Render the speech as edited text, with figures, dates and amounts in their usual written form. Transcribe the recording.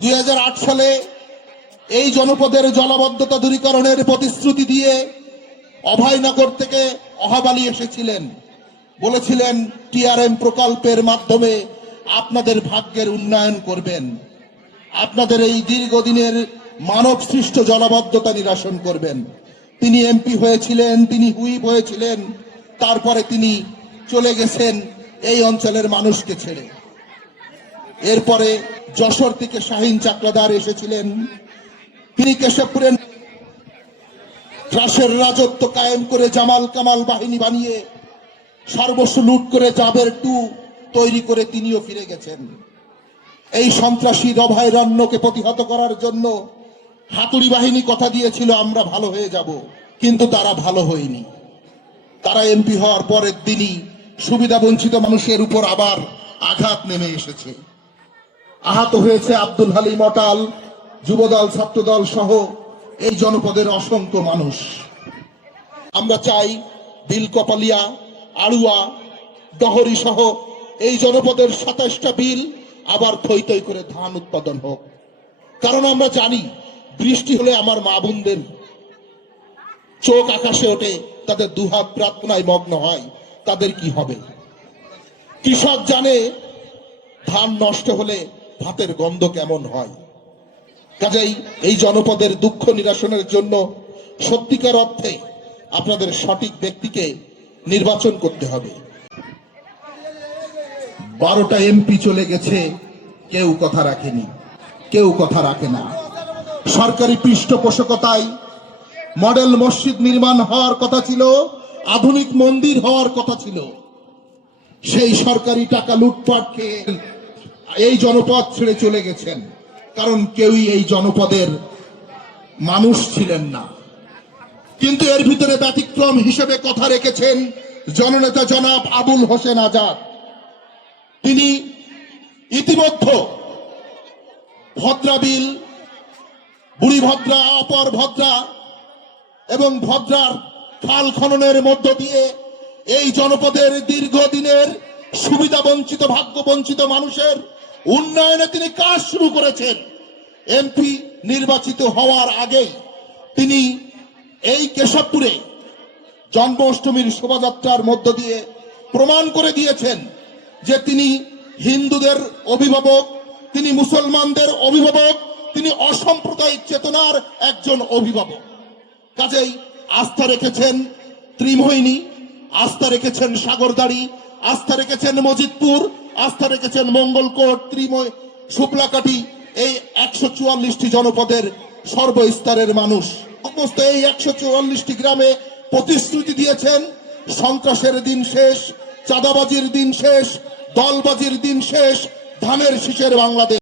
2008 সালে এই জনপদের জলাবদ্ধতা দূরীকরণের প্রতিশ্রুতি দিয়ে অভয়নগর থেকে অহাবালি এসেছিলেন, বলেছিলেন টিআরএম প্রকল্পের মাধ্যমে আপনাদের ভাগ্যের উন্নয়ন করবেন, আপনাদের এই দীর্ঘদিনের মানব সৃষ্ট জলাবদ্ধতা নিরসন করবেন। তিনি এমপি হয়েছিলেন, তিনি হুইপ হয়েছিলেন, তারপরে তিনি চলে গেছেন এই অঞ্চলের মানুষকে ছেড়ে। এরপরে যশোর থেকে শাহিন চাকলাদার এসেছিলেন, তিনি কেশবপুরের ত্রাসের রাজত্ব কায়েম করে জামাল কামাল বাহিনী বানিয়ে সর্বস্ব লুট করে জাবের টু তৈরি করে তিনিও ফিরে গেছেন। এই সন্ত্রাসী অভয়ারণ্যকে প্রতিহত করার জন্য হাতুড়ি বাহিনী কথা দিয়েছিল আমরা ভালো হয়ে যাব, কিন্তু তারা ভালো হয়নি। তারা এমপি হওয়ার পরের দিনই সুবিধা বঞ্চিত মানুষের উপর আবার আঘাত নেমে এসেছে। আহত হয়েছে আব্দুল হালিম অটাল, যুবদল, ছাত্রদল সহ এই জনপদের অসংখ্য মানুষ। আমরা চাই বিলকপালিয়া, আড়ুয়া, ডহরি সহ এই জনপদের 27টা বিল আবার থই থই করে ধান উৎপাদন হোক। কারণ আমরা জানি বৃষ্টি হলে আমার মা বোনদের চোখ আকাশে ওঠে, তাদের দুহাত প্রার্থনায় মগ্ন হয়, তাদের কি হবে। কৃষক জানে ধান নষ্ট হলে ভাতের গন্ধ কেমন হয়। কাজেই এই জনপদের দুঃখ নিরসনের জন্য সত্যিকার অর্থে আপনাদের সঠিক ব্যক্তিকে নির্বাচন করতে হবে। 12টা এমপি চলে গেছে, কেউ কথা রাখেনি, কেউ কথা রাখে না। সরকারি পৃষ্ঠপোষকতায় মডেল মসজিদ নির্মাণ হওয়ার কথা ছিল, আধুনিক মন্দির হওয়ার কথা ছিল। সেই সরকারি টাকা লুটপাট খেয়ে এই জনপদ ছেড়ে চলে গেছেন, কারণ কেউই এই জনপদের মানুষ ছিলেন না। কিন্তু এর ভিতরে ব্যতিক্রম হিসেবে কথা রেখেছেন জননেতা জনাব আবুল হোসেন আজাদ। তিনি ইতিমধ্যে ভদ্রা বিল, বুড়ি ভদ্রা, অপর ভদ্রা এবং ভদ্রার খাল খননের মধ্য দিয়ে এই জনপদের দীর্ঘদিনের সুবিধা বঞ্চিত, ভাগ্য বঞ্চিত মানুষের উন্নয়নে তিনি কাজ শুরু করেছেন। এমপি নির্বাচিত হওয়ার আগেই তিনি এই কেশবপুরে জন্মাষ্টমীর শোভাযাত্রার মধ্য দিয়ে প্রমাণ করে দিয়েছেন যে তিনি হিন্দুদের অভিভাবক, তিনি মুসলমানদের অভিভাবক, তিনি অসাম্প্রদায়িক চেতনার একজন অভিভাবক। কাজেই আস্থা রেখেছেন ত্রিমোহিনী, আস্থা রেখেছেন সাগরদাড়ি, আস্থা রেখেছেন মজিদপুর, আস্থা রেখেছেন মঙ্গলকোট, শুক্লাকাটি, এই 144টি জনপদের সর্বস্তরের মানুষ। সমস্ত এই 144টি গ্রামে প্রতিশ্রুতি দিয়েছেন সন্ত্রাসের দিন শেষ, চাঁদাবাজির দিন শেষ, দলবাজির দিন শেষ, ধানের শীষের বাংলাদেশ।